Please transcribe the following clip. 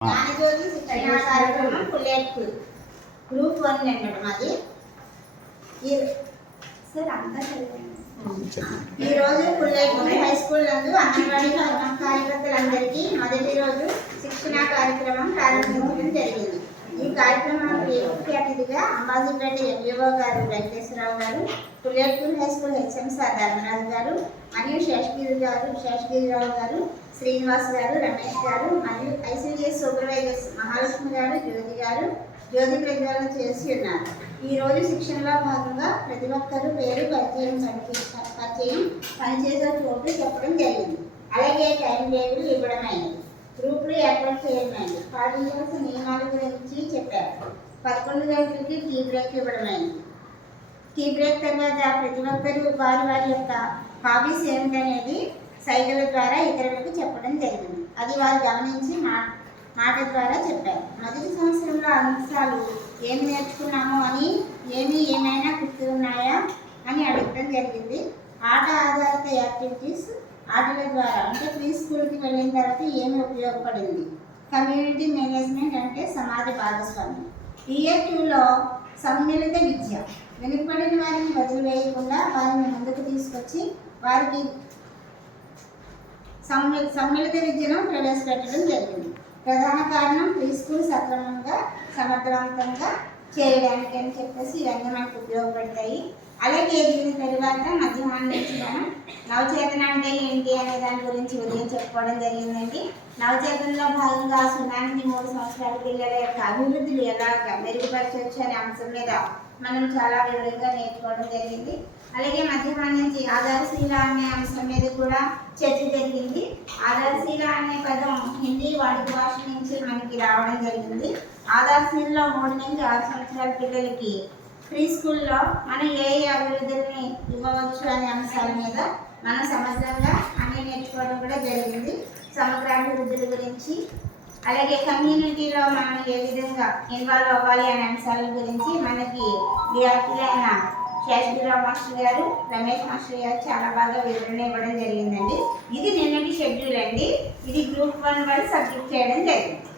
జ్ఞానజ్యోతి శిక్షణ కార్యక్రమం పుల్లెట్ గ్రూప్ 1 అండి మాది. ఈరోజు పుల్లెట్ హై స్కూల్ నందు అంగన్వాడీ కార్యకర్తలందరికీ మొదటి రోజు శిక్షణ కార్యక్రమం ప్రారంభించడం జరిగింది. ఈ కార్యక్రమానికి ముఖ్య అతిథిగా అంబాజీపేట ఎంఈఓ గారు వెంకటేశ్వరరావు గారు, పుల్లెట్ high school HM sir Dharmaraju గారు మరియు శేషగిరిరావు గారు, శ్రీనివాస్ గారు, రమేష్ గారు మరియు ఐసీడీఎస్ సూపర్వైజర్స్ మహాలక్ష్మి గారు, జ్యోతి ప్రజ్వలన చేసి ఉన్నారు. ఈరోజు శిక్షణలో భాగంగా ప్రతి ఒక్కరూ పేరు పరిచయం పనిచేసే చోటు చెప్పడం జరిగింది. అలాగే టైం టేబుల్ ఇవ్వడమైంది, గ్రూపులు ఏర్పాటు చేయడమైంది, పాటించాల్సిన నియమాల గురించి చెప్పారు. 11 గంటలకి టీ బ్రేక్ ఇవ్వడమైంది. టీ బ్రేక్ తర్వాత ప్రతి ఒక్కరూ వారి యొక్క హాబీస్ ఏమిటనేది సైగల ద్వారా ఇతరులకు చెప్పడం జరిగింది. అది వారు గమనించి మాట ద్వారా చెప్పారు. మొదటి సంవత్సరంలో అంశాలు ఏమి నేర్చుకున్నాము అని ఏమైనా గుర్తు ఉన్నాయా అని అడగడం జరిగింది. ఆట ఆధారిత యాక్టివిటీస్ ఆటల ద్వారా అంటే ప్రీ స్కూల్కి వెళ్ళిన తర్వాత ఏమి ఉపయోగపడింది. కమ్యూనిటీ మేనేజ్మెంట్ అంటే సమాజ భాగస్వామ్యం. ఇయర్ 2లో సమ్మిళిత విద్య, వెనుకబడిన వారిని వదిలివేయకుండా వారిని ముందుకు తీసుకొచ్చి వారికి సమ్మిళిత విద్యను ప్రవేశపెట్టడం జరిగింది. ప్రధాన కారణం ప్రీ స్కూల్ సక్రమంగా సమర్థవంతంగా చేయడానికి అని చెప్పేసి ఇవన్నీ మనకు ఉపయోగపడతాయి. అలాగే దీని తర్వాత మధ్యాహ్నం నుంచి మనం నవచేతన అంటే ఏంటి అనే దాని గురించి ఉదయం చెప్పుకోవడం జరిగిందండి. నవచేతనలో భాగంగా 0-3 సంవత్సరాల పిల్లల యొక్క అభివృద్ధిని ఎలా మెరుగుపరచవచ్చు అనే అంశం మీద మనం చాలా వివరంగా నేర్చుకోవడం జరిగింది. అలాగే మధ్యాహ్నం నుంచి ఆధారశీల అనే అంశం మీద కూడా చర్చ జరిగింది. ఆధారశీల అనే పదం హిందీ వాడుక భాష నుంచి మనకి రావడం జరిగింది. ఆధారశీలలో 3-6 సంవత్సరాల పిల్లలకి ప్రీ స్కూల్లో మనం ఏ అభివృద్ధిని ఇవ్వవచ్చు అనే అంశాల మీద మనం సమగ్రంగా అన్నీ నేర్చుకోవడం కూడా జరిగింది. సమగ్రాభివృద్ధుల గురించి, అలాగే కమ్యూనిటీలో మనం ఏ విధంగా ఇన్వాల్వ్ అవ్వాలి అనే అంశాల గురించి మనకి విద్యార్థులైన శేషగిరిరావు మాస్టర్ గారు, రమేష్ మాస్టర్ గారు చాలా బాగా వివరణ ఇవ్వడం జరిగిందండి. ఇది నిన్నటి షెడ్యూల్ అండి. ఇది గ్రూప్ 1 వాళ్ళు సబ్మిట్ చేయడం జరిగింది.